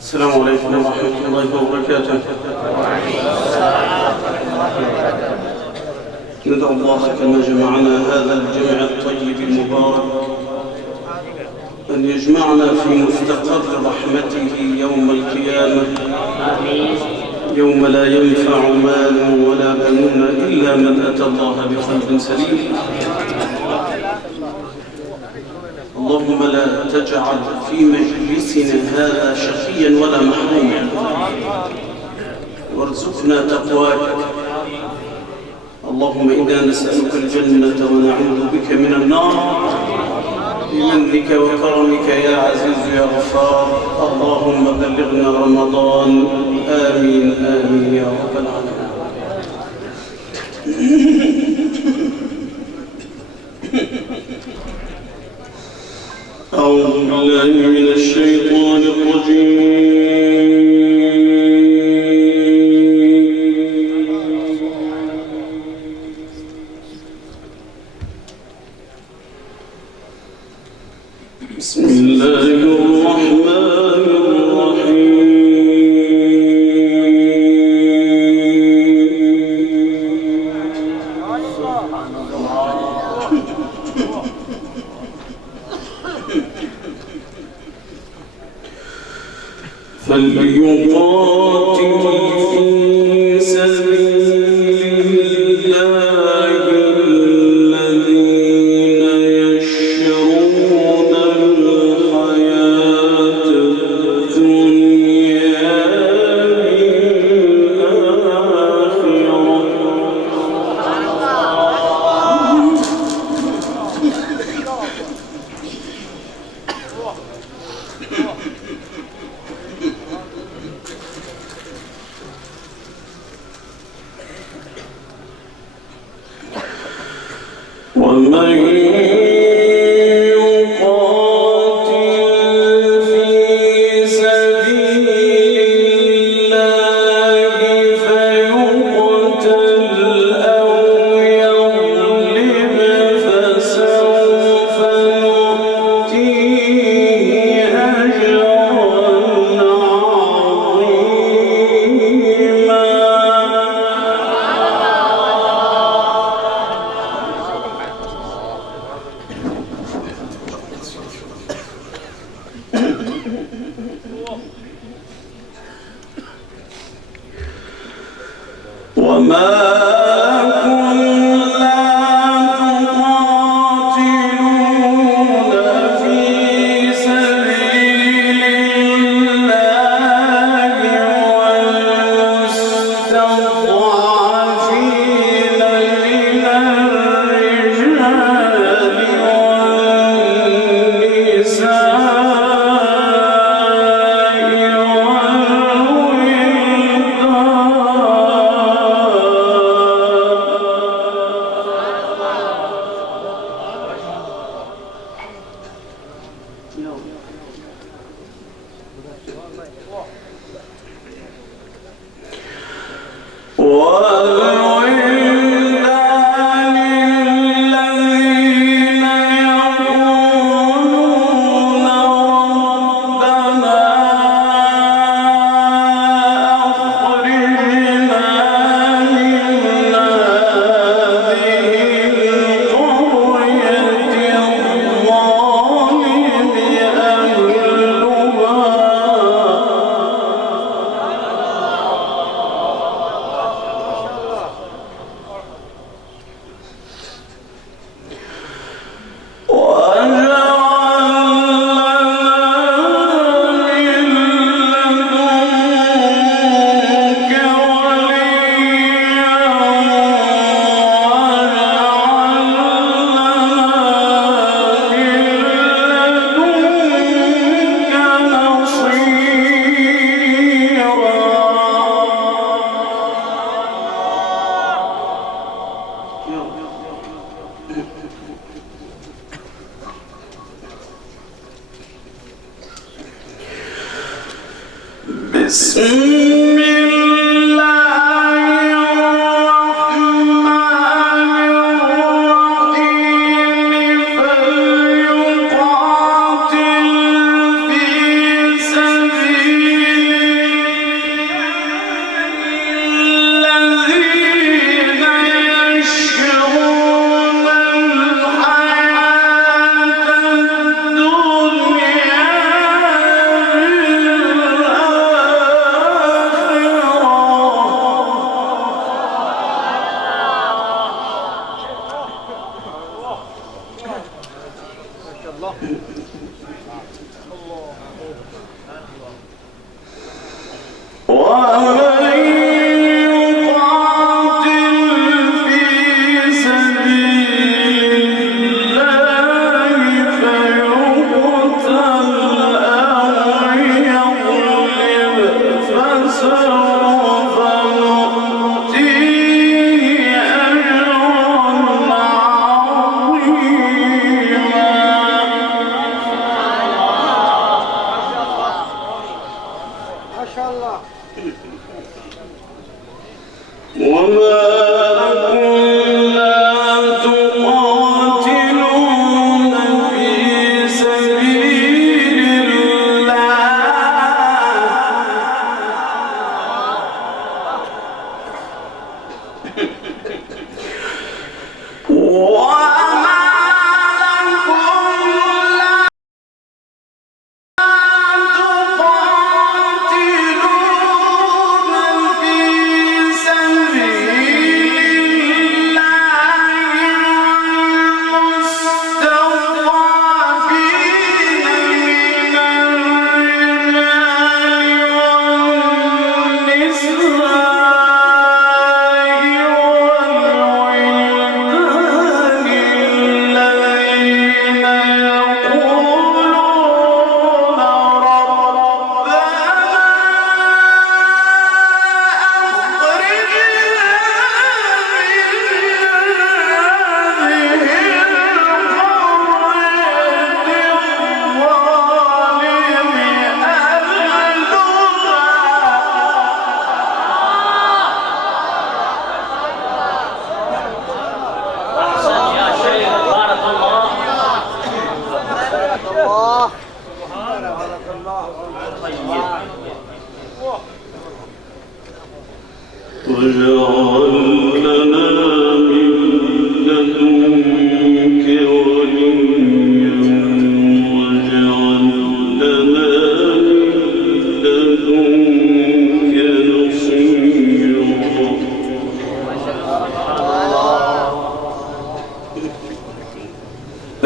السلام عليكم ورحمة الله وبركاته. ندعو الله كما جمعنا هذا الجمع الطيب المبارك أن يجمعنا في مستقر رحمته يوم القيامة، يوم لا ينفع مال ولا بنون إلا من أتى الله بقلب سليم. اللهم لا تجعل في مجلسنا هذا شقيا ولا محروما، وارزقنا تقواك. اللهم إنا نسألك الجنة ونعوذ بك من النار بمنك وكرمك يا عزيز يا غفار. اللهم بلغنا رمضان، آمين آمين يا رب العالمين. أعوذ بالله من الشيطان الرجيم. بسم الله الرحمن الرحيم. فليقاتل في سبيل الله الذين يشرون الحياة الدنيا ومن يقاتل في سبيل الله فيقتل أو يغلب فسوف نؤتيه أجرا عظيما. وما كنا تقاتلون في سبيل الله والمستضعفين من الرجال والنساء والولدان الذين يقولون ربنا أخرجنا من هذه القرية الظالم بسم الله الرحمن الرحيم. فليقاتل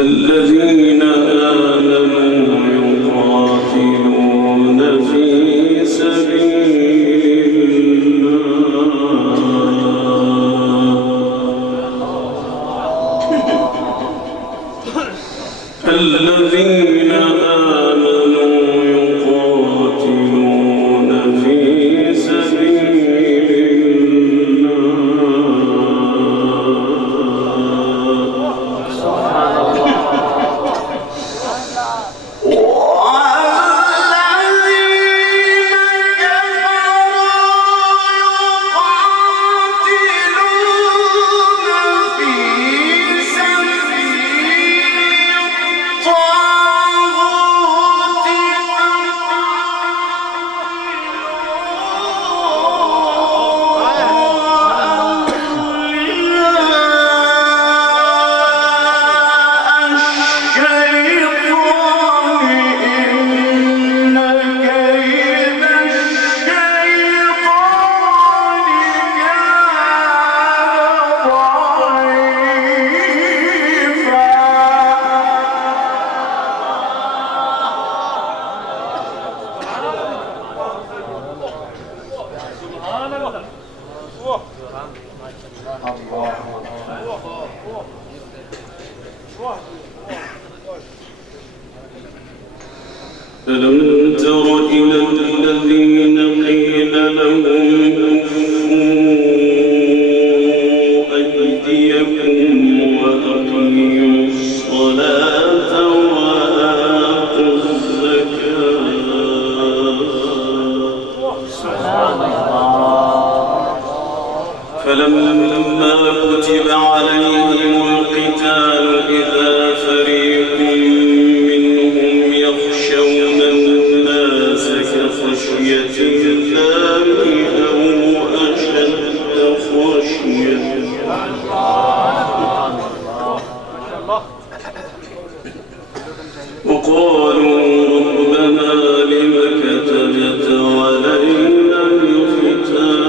الذين آمنوا يقاتلون في سبيل الله الذين آمنوا يقاتلون في سبيل الله سبحان الله ألم تر إلى الذين قيل لهم كفوا أيديكم وأقيموا الصلاة وآتوا الزكاة سبحان الله فلما كتب عليهم القتال إذا فريق منهم يخشون الناس كخشية الله أو أشد خشية وقالوا ربنا لم كتبت علينا القتال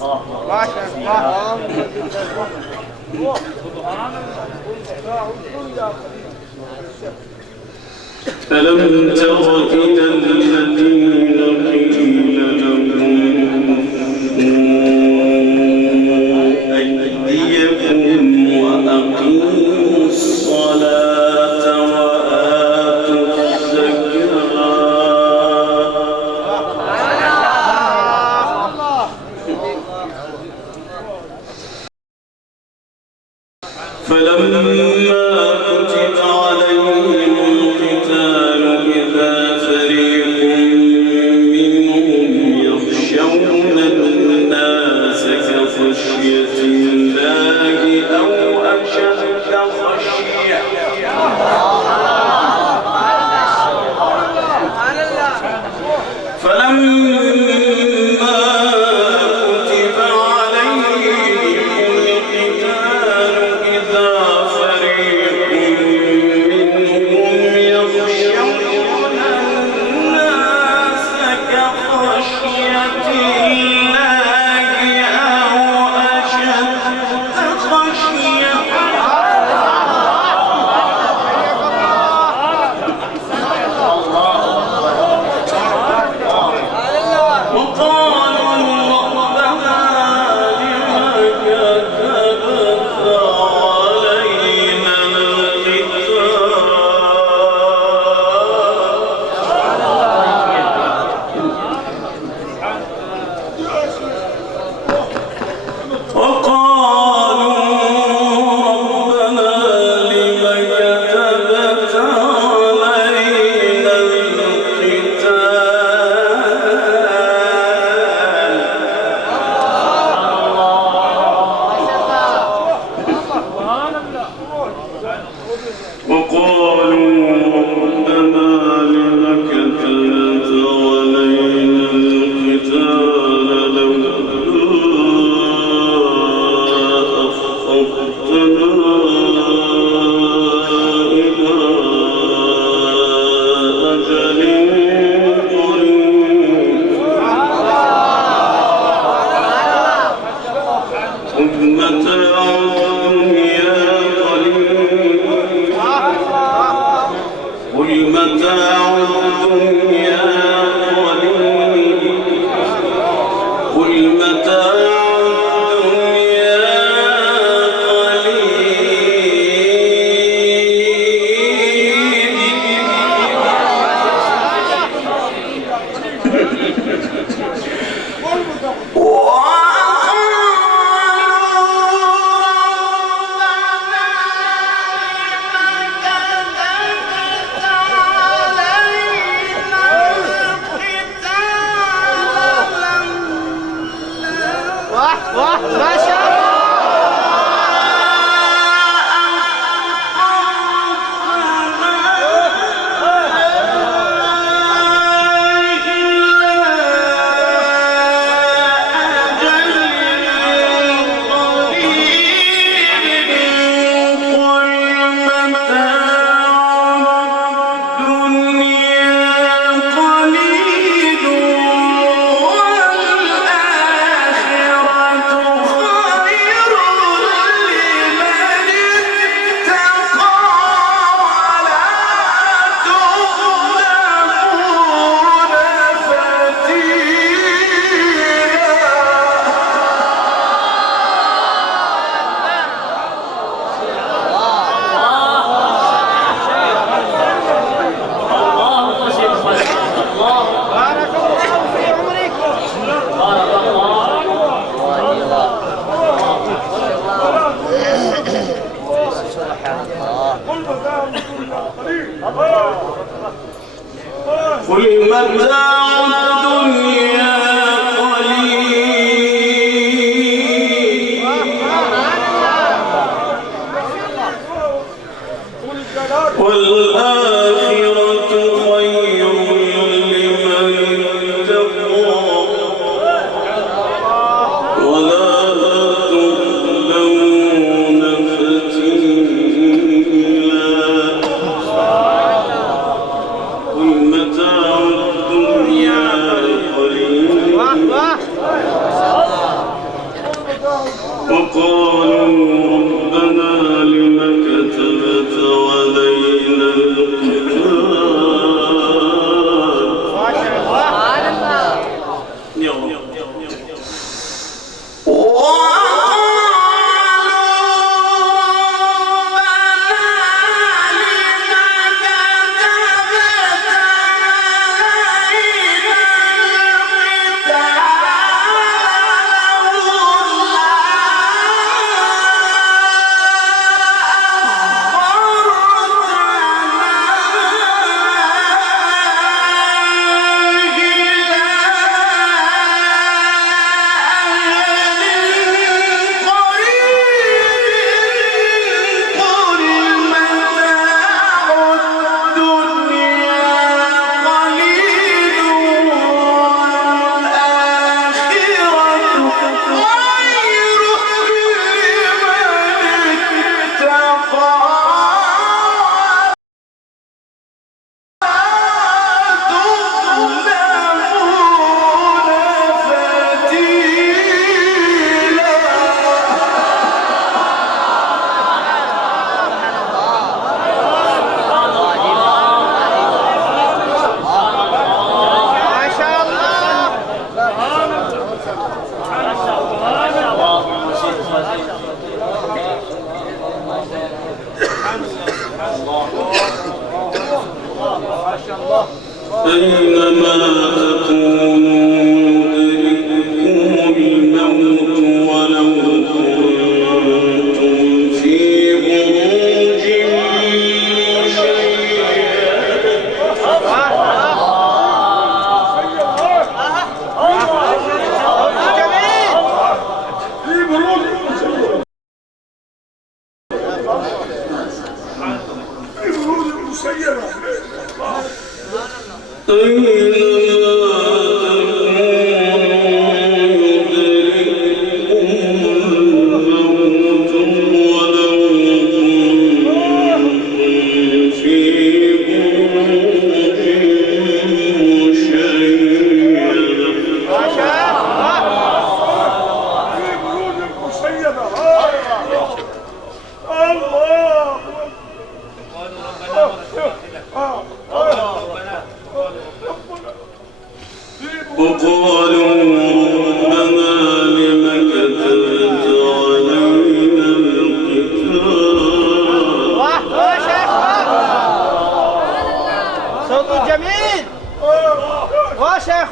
ما شاء الله. ألم تر إلى الذين قيل لهم أيديكم وأقيموا الصلاة وآتوا الزكاة فلما كتب عليهم القتال إذا فريق منهم يخشون الناس كخشية الله أو أشد خشية فلما كتب عليهم القتال إذا فريق منهم يخشون الناس كخشية الله أو أشد خشية خير وقالوا ربنا لم كتبت علينا أينما تكونوا يدرككم الموت ولو كنتم في بروج وقالوا ربنا لم كتبت علينا القتال صوت جميل شيخ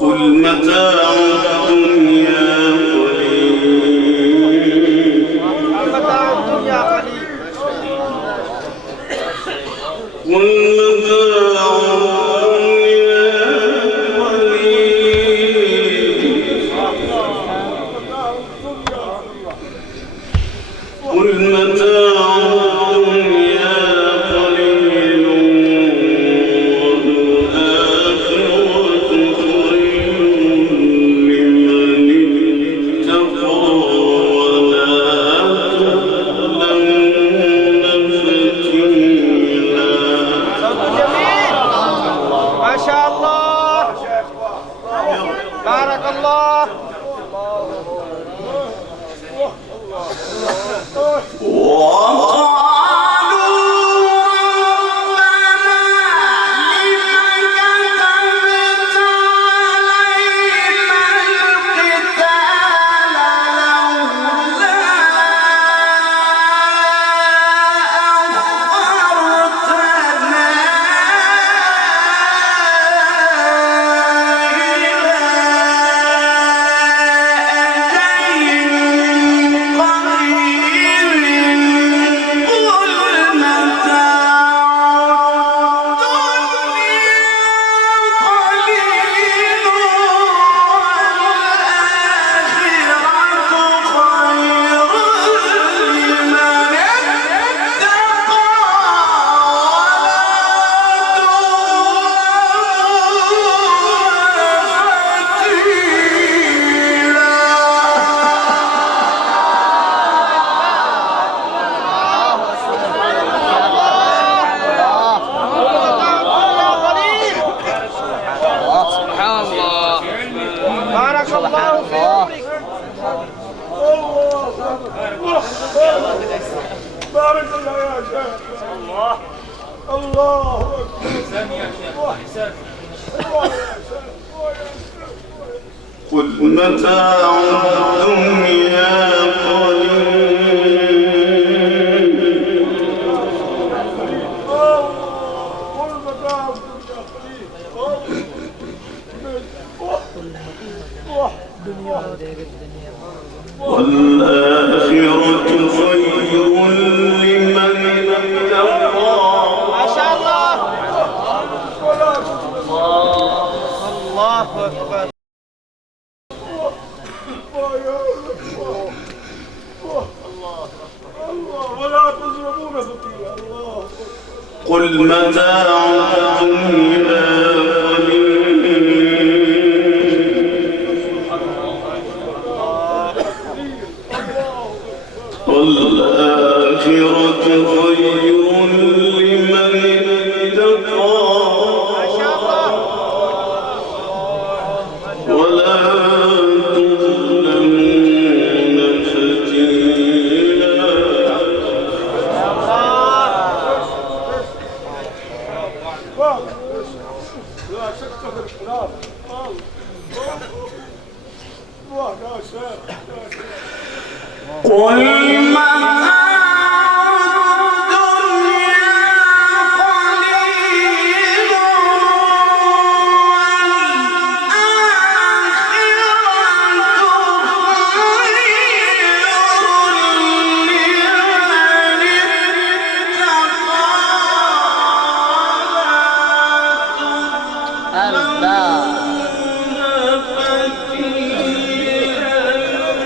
قل متاع الدنيا قليل قل متاع الله بارك الله يا شيخ. الله الله أكبر. احسن يا شيخ احسن. قل متاع الدنيا والآخرة خير لمن اتقى. ما شاء الله. الله أكبر. ولا تظلمون فتيلا. الله قل متاع الدنيا والآخرة خير لمن اتقى ولا تظلمون فتيلا. لا شك في الخلاف. الله يا شيخ. قل متاع الدنيا قليل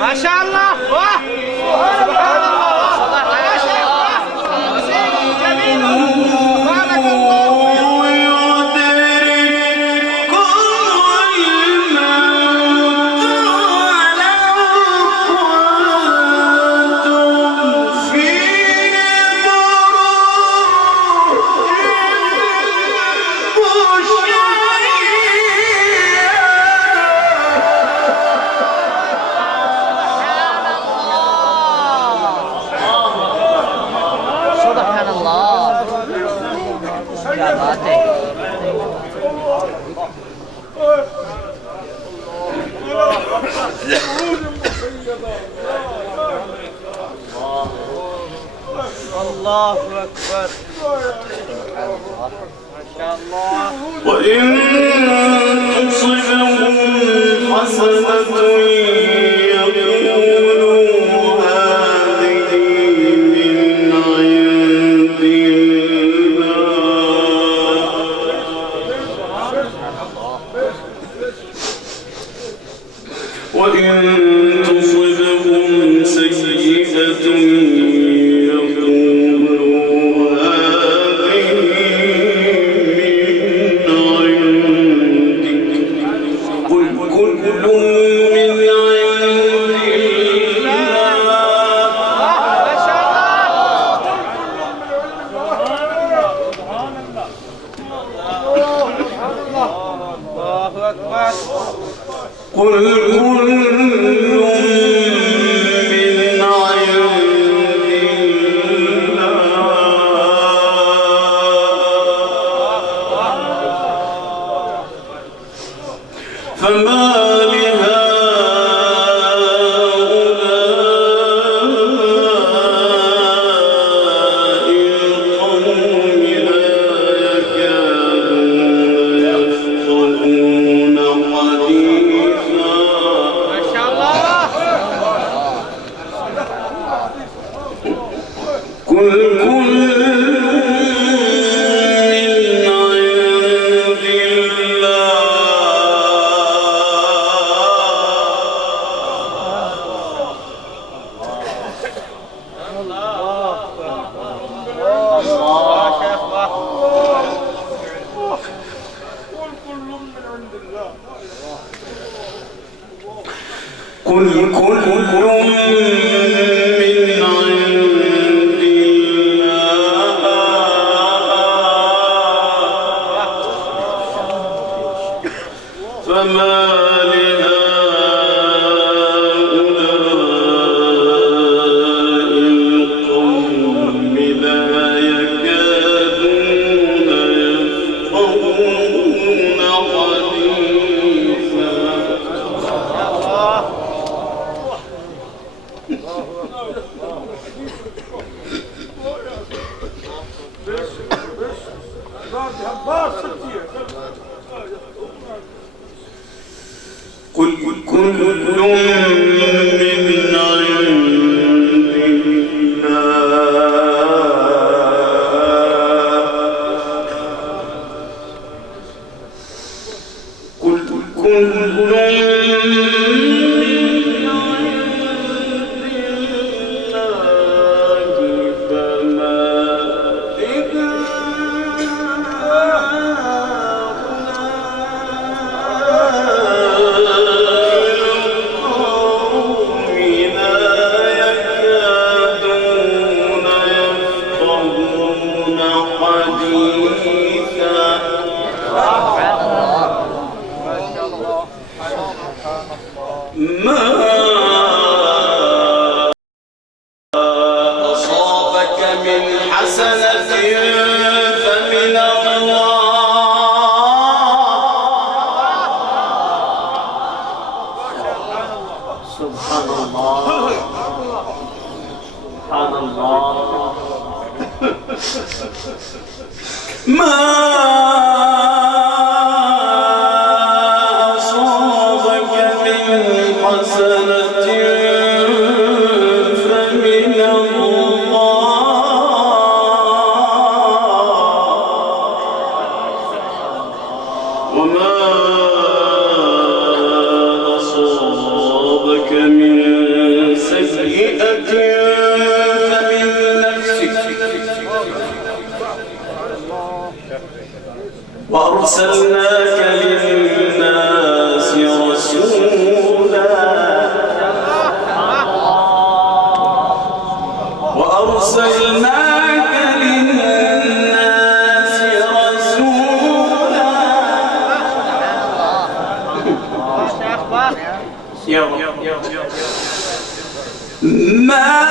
ما شاء الله. واه سبحان الله. يا شيخ حسين جميل بارك الله سبحان الله. क्या बात है. الله أكبر. ما شاء الله. وإن تصبهم حسنة يقولوا هذه من عند الله وإن تصبهم سيئة قل كل من عند الله فما كل من عند الله فما لهؤلاء قل كل من عند الله قل كل وأرسلناك للناس رسولا وأرسلناك للناس رسولا يا رب ما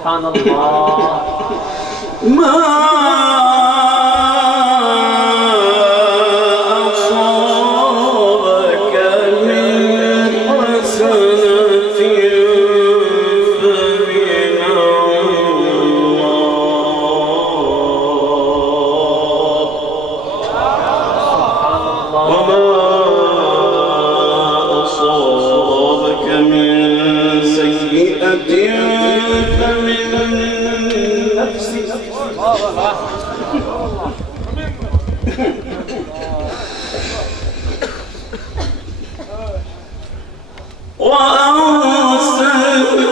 سبحان الله ما أصابك من حسنة فمن الله فمن نفسك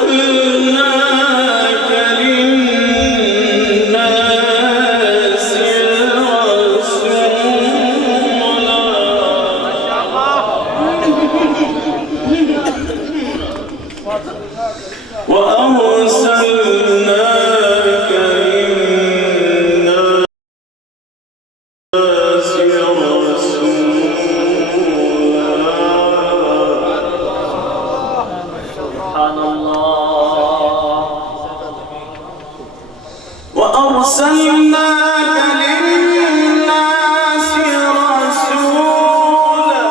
وأرسلناك للناس رسولا وأرسلناك للناس سبحان الله. وأرسلناك للناس رسولا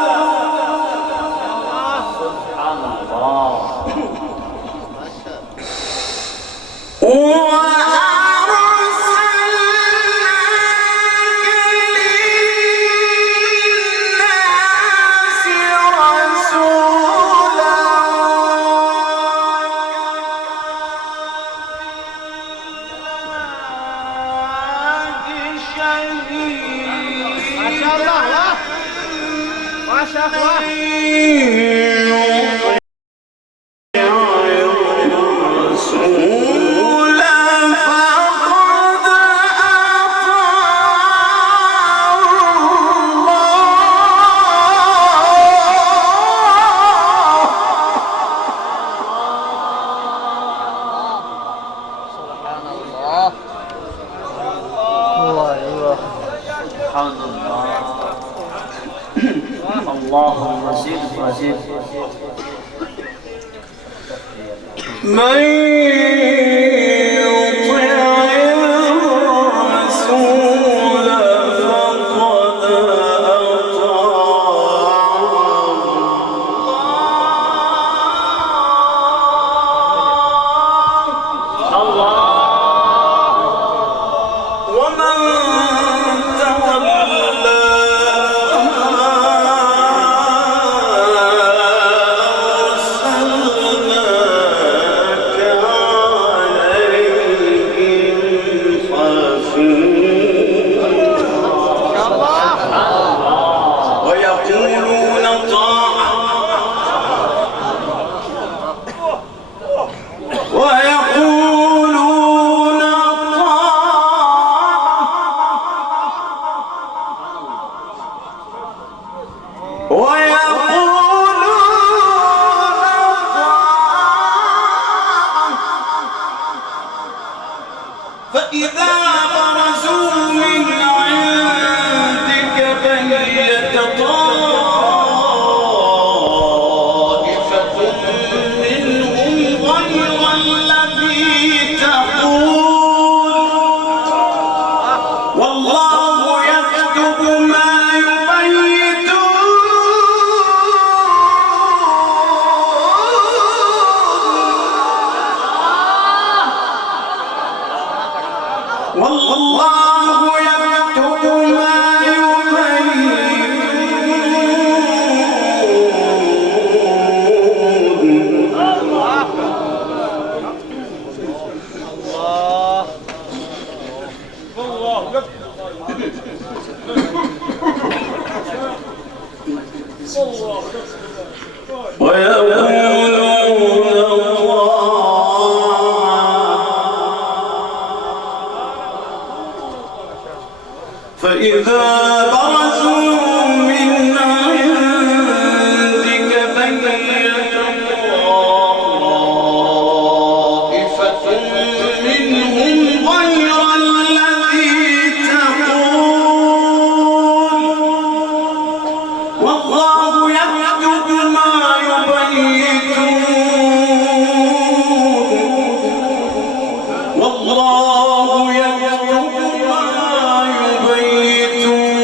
سبحان الله. ما شاء الله. ما شاء الله. سبحان الله. اللهم زد وزد. من يطع الرسول فقد أطاع الله. ومن تولى أرسلناك عليهم حفيظا ويقولون طاعة ويقولون فإذا برزوا من عندك بيت طائفة منهم غير الذي تقول والله يكتب ما يبيتون والله يكتب ما يبيتون ويقولون فإذا برزوا من عندك بيت طائفة منهم غير الذي تقول والله يكتب ما يبيتون والله يكتب ما يبيتون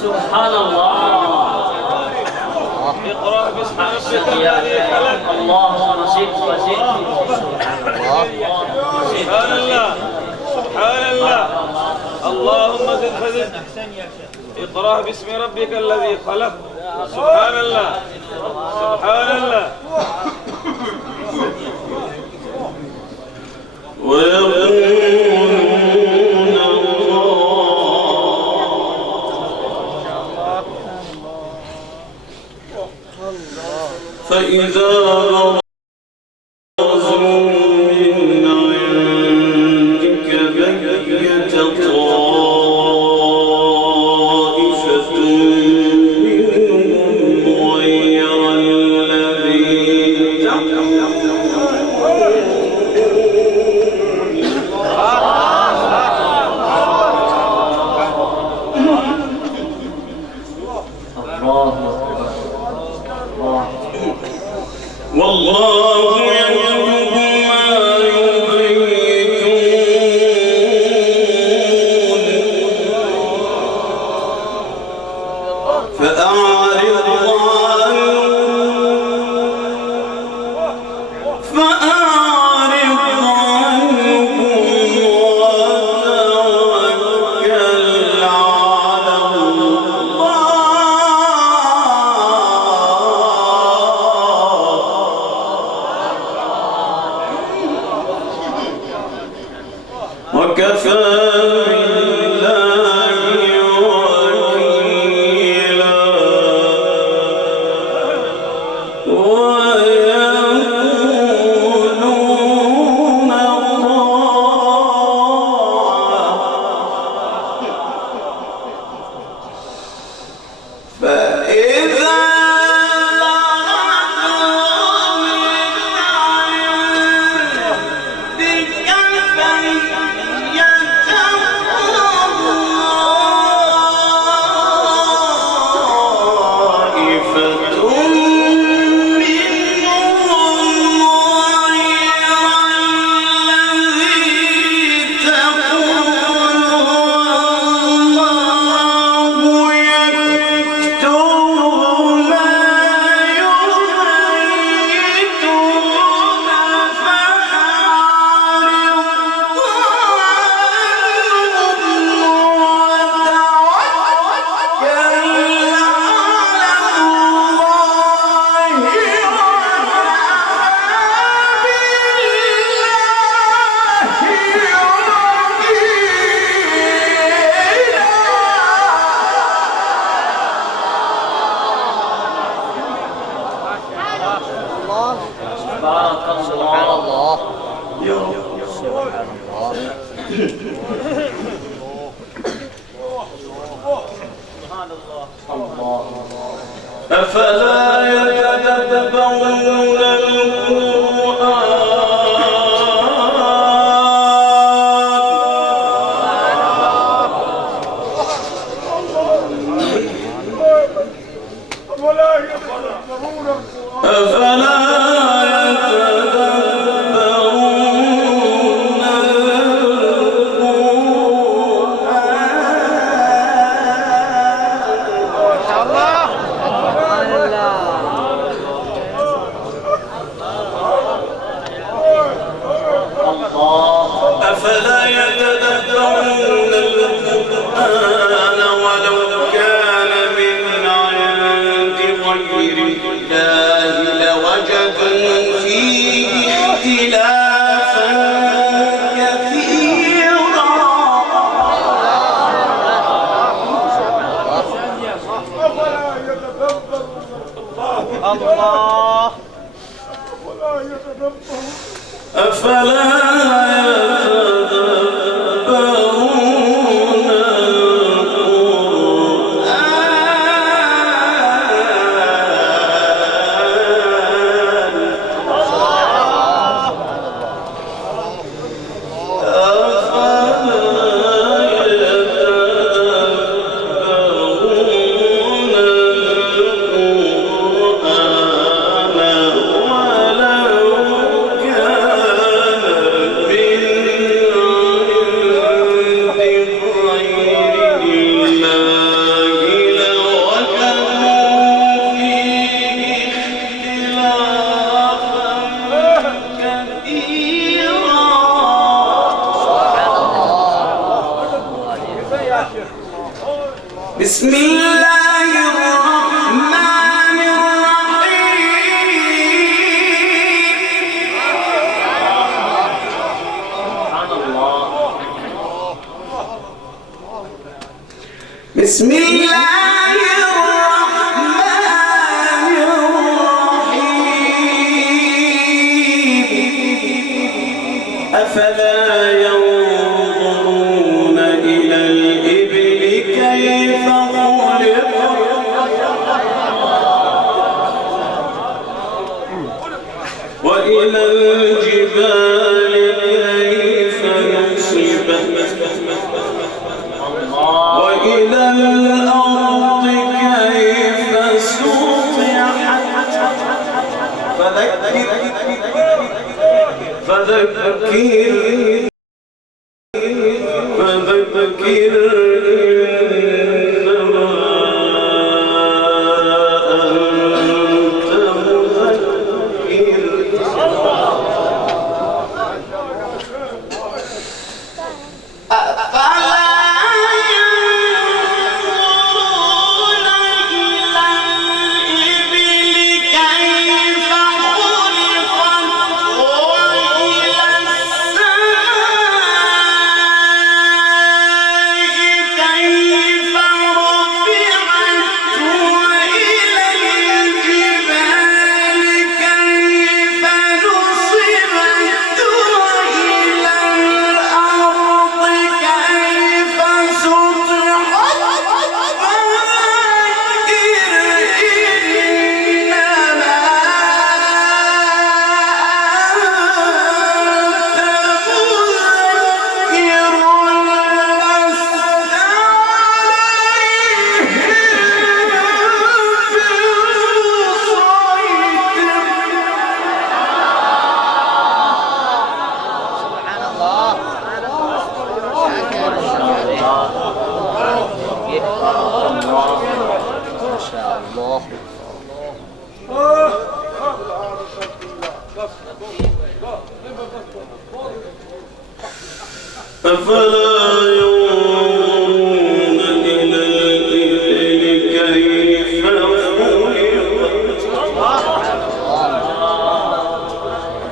سبحان الله. اقرأ باسم ربك الذي خلق. اللهم زد وزد. سبحان الله سبحان الله. اللهم زد فزد. اقرأ باسم ربك الذي خلق. سبحان الله سبحان الله. فإذا برزوا من عندك بيت طائفة منهم غير الذي والله يكتب ما يبيتون فأعرض عنهم وتوكل على الله. وكفى بالله وكيلا ويقولون فإذا بارك الله. يا رب الله. أفلا يتدبرون ولا يتدبرون القرآن. أفلا بسم الله الرحمن الرحيم. سبحان الله. بسم الله الرحمن الرحيم. أفلا ينظرون إلى الإبل كيف خلقت وإلى الجبال كيف نصبت وإلى الأرض كيف سطحت فذكر إنما أنت مذكر. أفلا ينظرون إلى الإبل كيف خلقت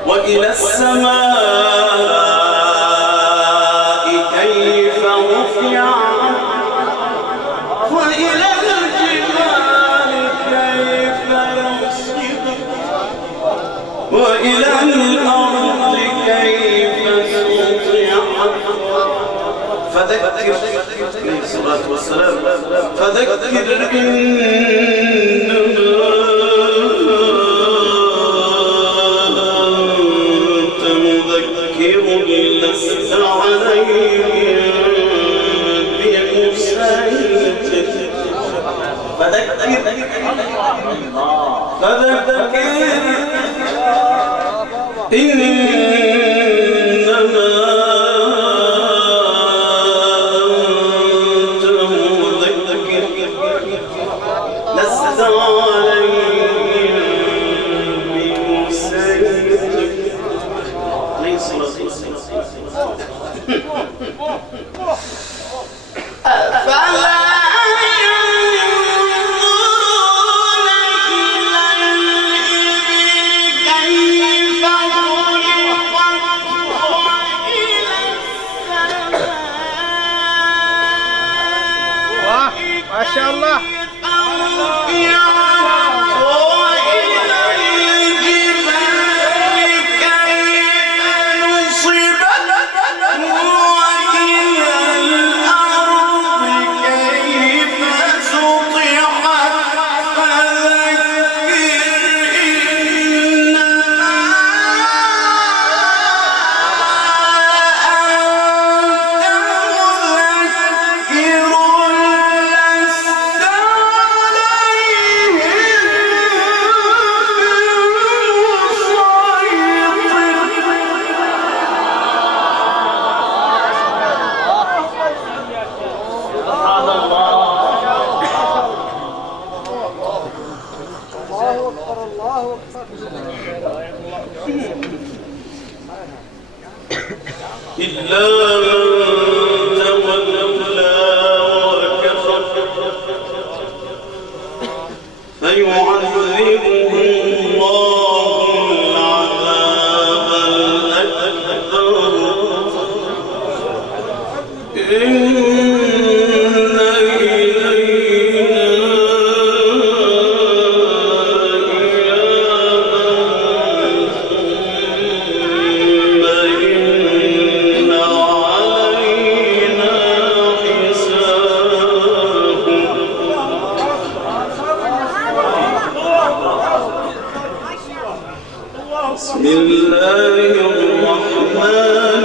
وإلى السماء كيف رفعت وإلى الجبال كيف نصبت وإلى الأرض كيف سطحت فذكر عليه الصلاة والسلام فذكر إنما أنت مذكر لست عليهم بمسيطر فذكر إنما أنت مذكر لست عليهم بمسيطر. عليه الصلاة والسلام. أفلا ما شاء الله. إلا من تولى وكفر بسم الله الرحمن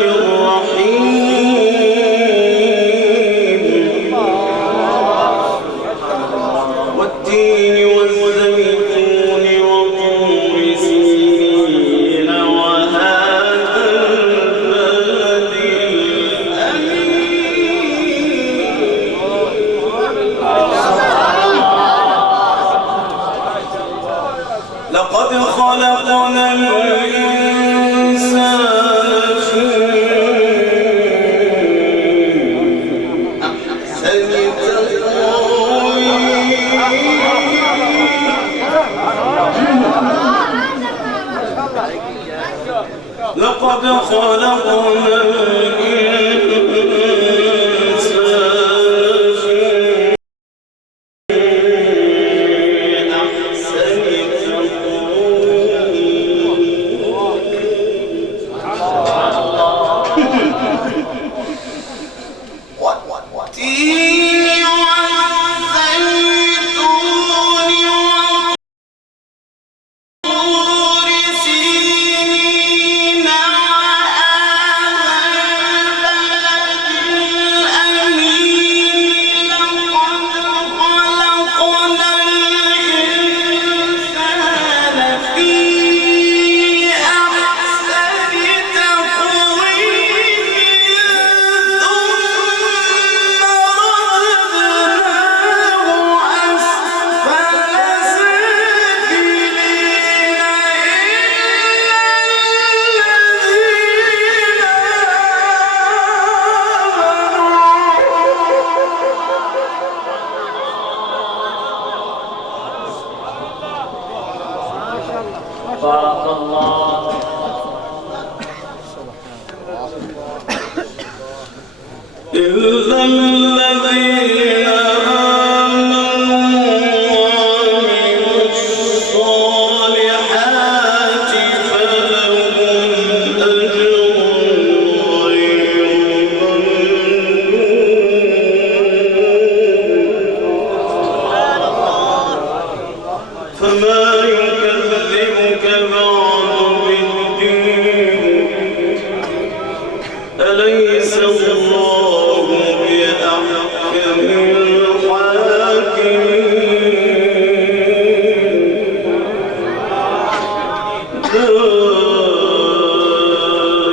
الرحيم والتين والزيتون وطور سينين وهذا البلد الأمين لقد خلقنا الإنسان في أحسن تقويم لقد خلقنا بارك الله. إلا الذين آمنوا وعملوا الصالحات فلهم أجر غير ممنون فما يكذبك بعد بالدين أليس الله بأحكم الحاكمين لا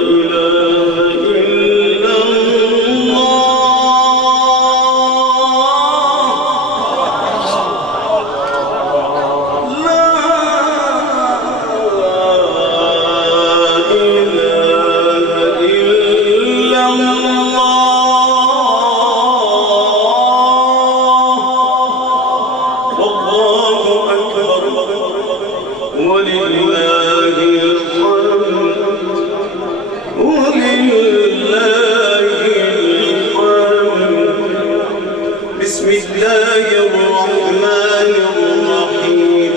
إله إلا بسم الله الرحمن الرحيم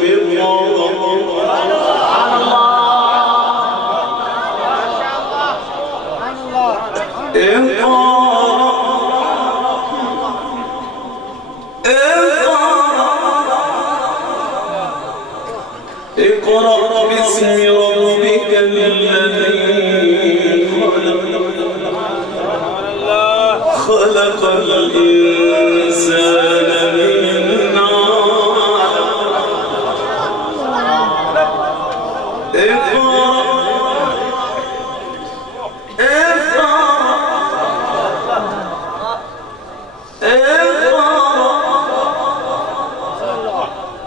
اقرأ باسم ربك الذي خلق الإنسان من علق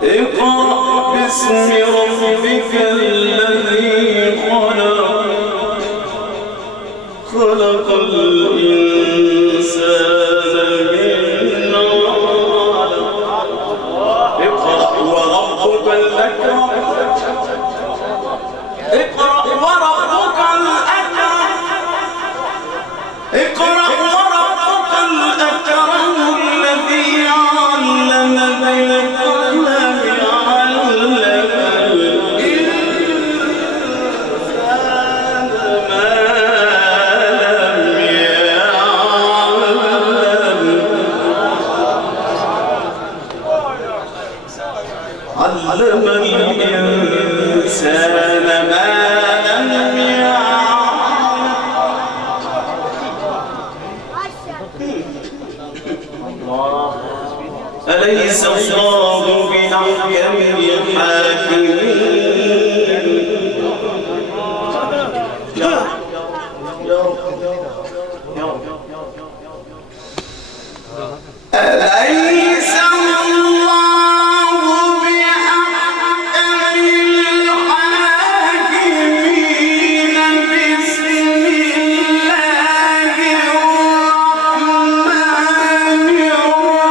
اقرأ باسم ربك الذي خلق الإنسان من علق اقرأ وربك الأكرم اقرأ وربك الأكرم اقرأ وربك علم الإنسان ما لم يعلم. أليس الله بأحكم الحاكمين؟ أليس الله بأحكم الحاكمين؟ بسم الله الرحمن الرحيم.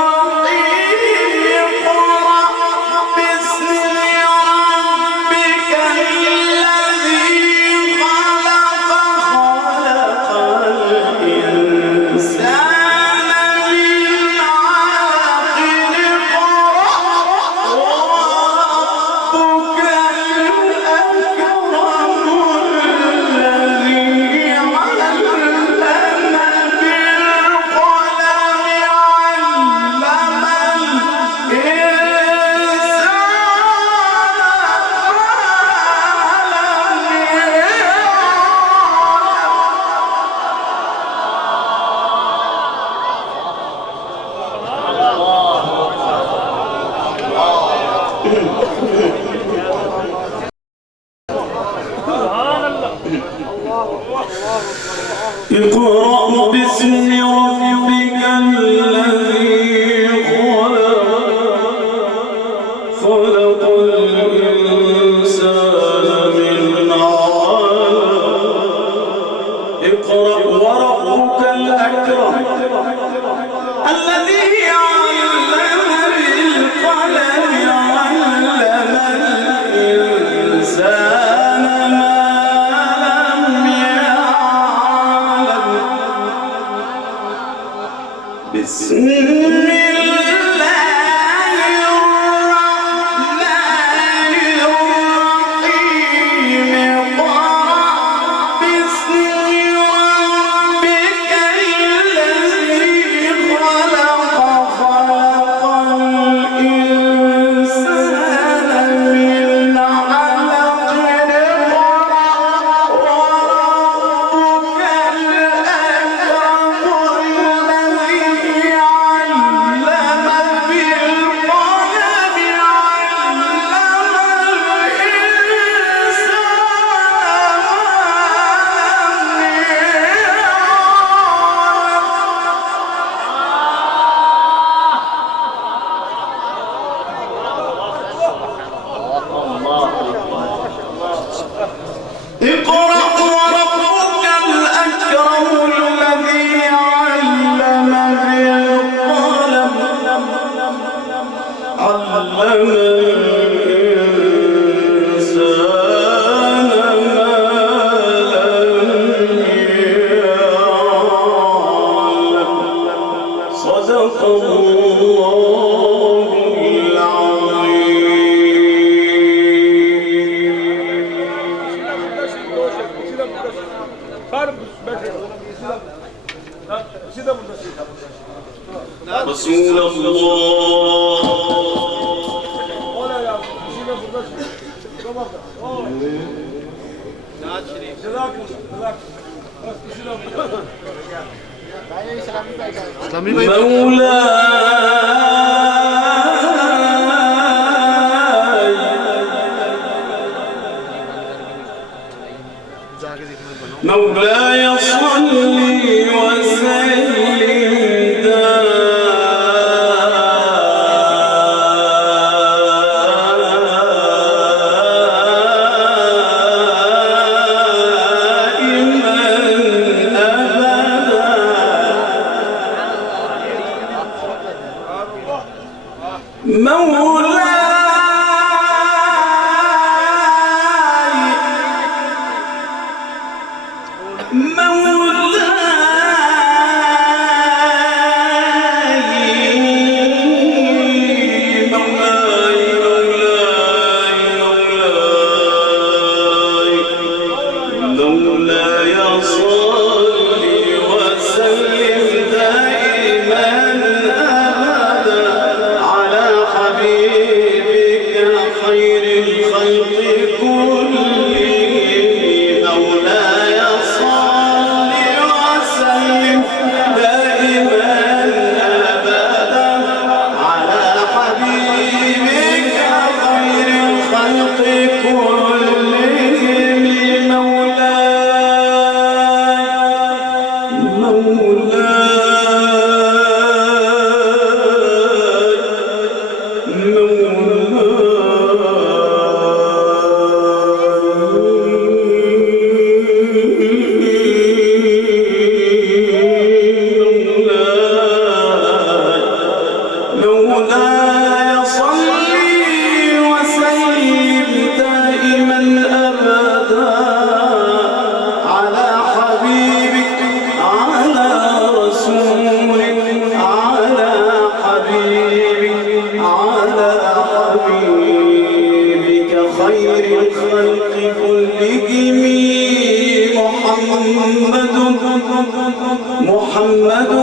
اقرأ باسم ربك الذي خلق، خلق الإنسان اقرأ باسم ربك الذي خلق، خلق الإنسان من علق. اقرأ وربك الأكرم الذي علم بالقلم، علم الإنسان ما لم يعلم. بسم الله الرحمن الرحيم. اقرأ باسم ربك الذي خلق، خلق الإنسان من علق. اقرأ وربك الأكرم الذي علم بالقلم، علم اقرأ وربك الأكرم الذي علم بالقلم، علم الإنسان ما لم يعلم. صدق الله العظيم. رسول الله مولاي صلي وسلم دائما أبدا محمد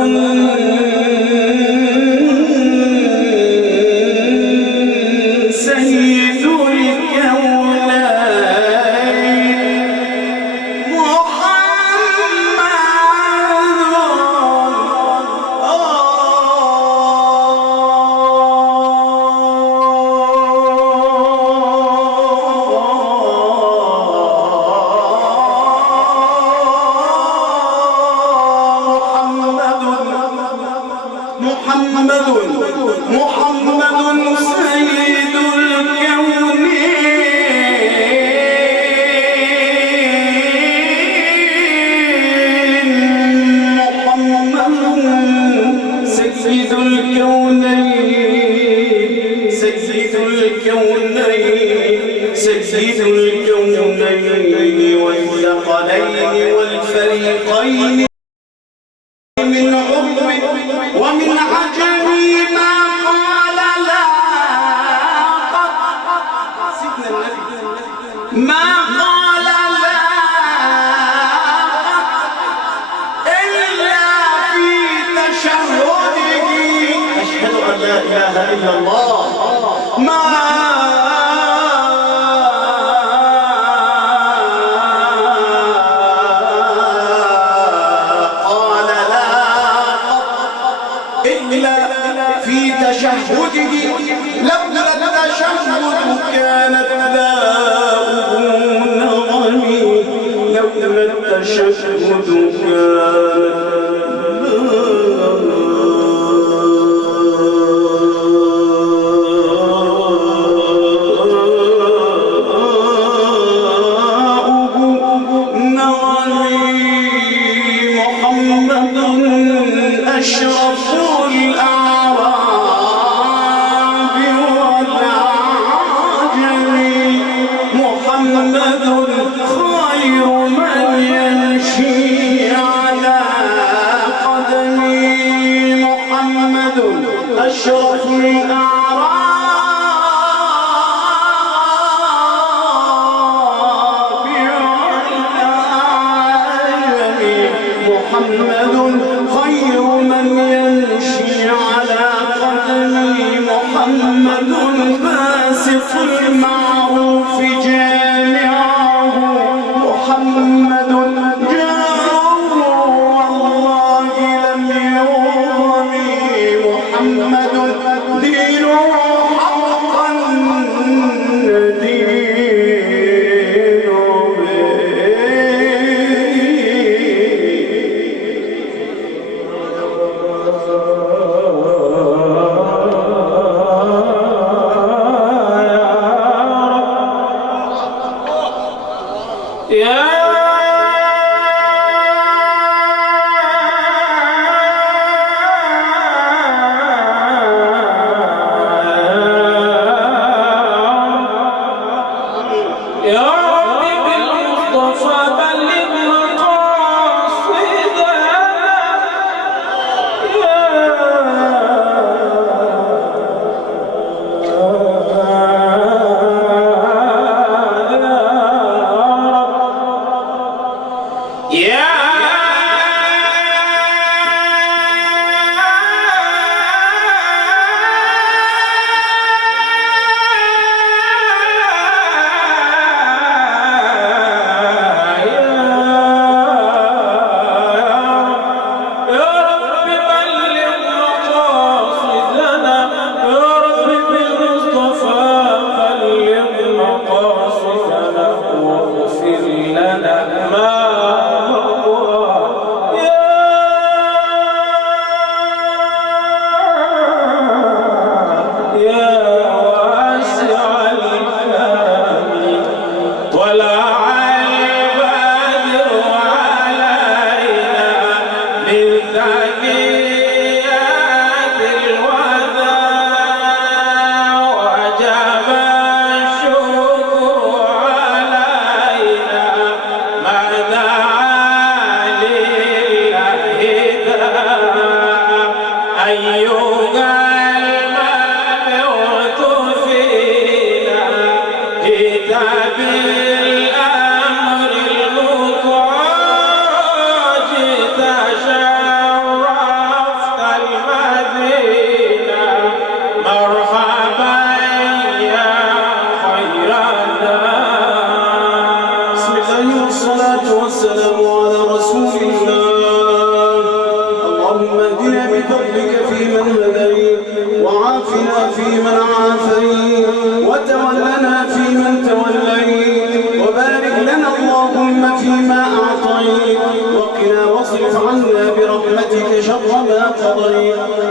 دين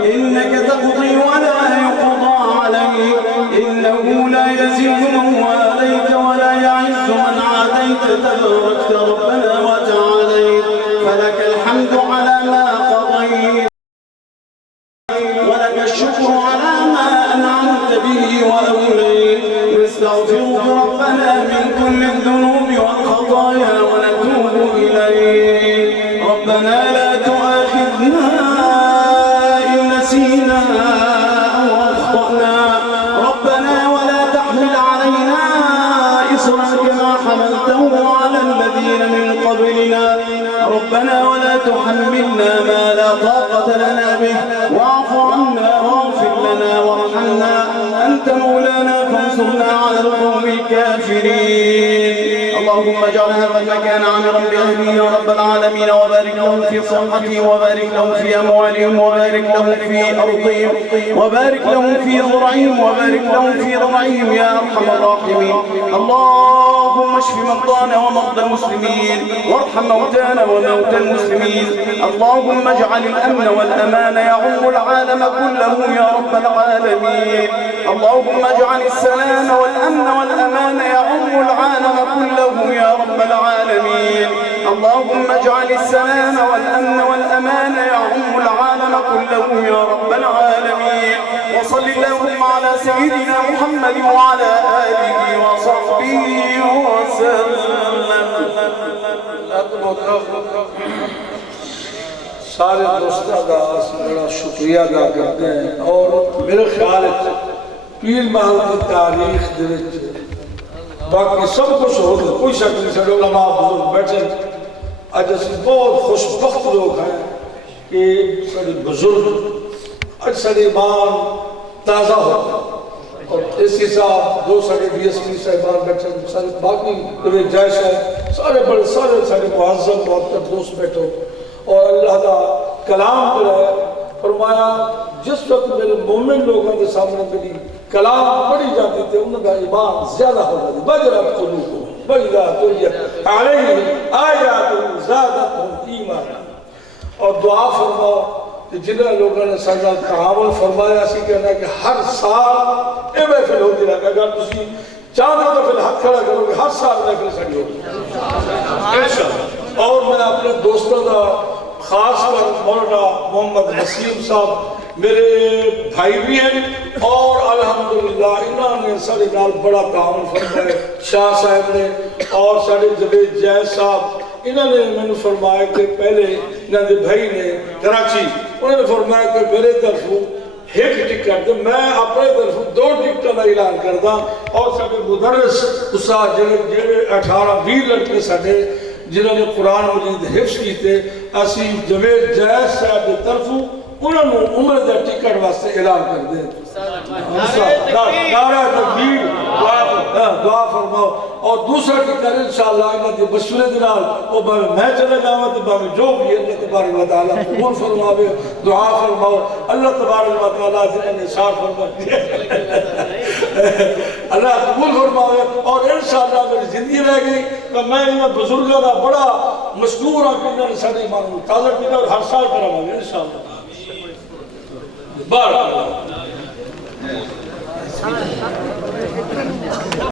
إنك تقضي ولا يقضى عليك إنه لا يزيد من واليت ولا يعز من عاديت تباركت ربنا وتعاليت فلك الحمد على ما قضيت ولك الشكر على ما أنعمت به وأوليت نستغفرك ربنا من كل الذنوب والخطايا ونتوب إليك ربنا لا تؤاخذنا نسينا أو أخطأنا ربنا ولا تحمل علينا إصرا كما حملته على الذين من قبلنا ربنا ولا تحملنا ما لا طاقة لنا به واعف عنا واغفر لنا وارحمنا أنت مولانا فانصرنا على القوم الكافرين اللهم اجعل هذا المكان عامرا بأهله يا رب العالمين وبارك لهم في صحتهم وبارك لهم في أموالهم وبارك لهم في أرضهم وبارك لهم في زرعهم وبارك لهم في ضرعهم يا أرحم الراحمين اللهم اشف مرضانا ومرضى المسلمين وارحم موتانا وموتى المسلمين اللهم اجعل الأمن والأمان يعم العالم كله يا رب العالمين اللهم اجعل السلام والأمن والأمان يعم العالم كله يا رب العالمين اللهم اجعل السلام والأمن والأمان يعم العالم كله يا رب العالمين وصل اللهم على سيدنا محمد وعلى آله وصحبه وسلم سارے دوستوں کا بڑا شکریہ ادا کرتے ہیں اور میرے خیال پیر محل کی تاریخ دے باقی سب کچھ ہو گیا کوئی شک نہیں سارے علماء بزرگ بیٹھے اج اسی بہت خوشبخت لوگ ہیں کہ سارے بزرگ اج سارے ایمان تازہ ہوتا اور اسی صاحب دو سارے ڈی ایس پی صاحبان بیٹھے سارے باقی دوے جائش ہیں سارے بڑے سارے معظم محترم دوست بیٹھو اور اللہ کا کلام پر ہے فرمایا جس وقت میرے مومن لوگوں کے سامنے میری کلام پڑھی جاتی تھے انہوں کا ایمان زیادہ ہو جاتی بجرت قلوبہم وَإِذَا تُلِيَتْ عَلَيْهِمْ آيَاتُهُ زَادَتْهُمْ ایمانا اور دعا فرماؤ کہ جنہاں لوگوں نے سزا تعامل فرمایا اسی کہنا کہ ہر سال اے محفل ہوتی رہا کہ اگر تسی چاہتے تو پھر حق کھڑا کرو کہ ہر سال محفل سڑی ہوگی انشاءاللہ اور میں اپنے دوستوں کا خاص کر مولانا محمد نسیم صاحب میرے بھائی بھی ہیں اور الحمدللہ انہوں نے سارے نال بڑا تعاون فرمایا شاہ صاحب نے اور سارے جبید جائز صاحب انہوں نے میں نے فرمایا کہ پہلے انہوں نے بھائی نے کراچی انہوں نے فرمایا کہ میرے طرفوں ایک ٹکٹ دے میں اپنے طرفوں 2 ٹکٹوں کا اعلان کردا اور سارے مدرس استاد جڑے 18-20 لڑکے سارے جنہوں نے قرآن مجید حفظ کیتے اسی جوید جائز صاحب کی طرفوں انہوں نے عمر دا ٹکٹ واسطے اعلان کر دیں نعرہ تکبیر دعا فرماؤ اور دوسرا ٹکٹ انشاءاللہ انہوں نے مشورے دنال اور میں چلے جاؤں تو بامی جو بھی اللہ تبارک و تعالیٰ قبول فرماوے دعا فرماؤ اللہ تبارک و تعالیٰ سے انہیں شار فرماؤ اللہ قبول فرماوے اور انشاءاللہ میری زندگی رہ گئی تو میں انہیں بزرگوں کا بڑا مشکور ہوں کہ انہوں نے سارے ایمان متعلق کیا اور ہر سال کراؤں انشاءاللہ بارک اللہ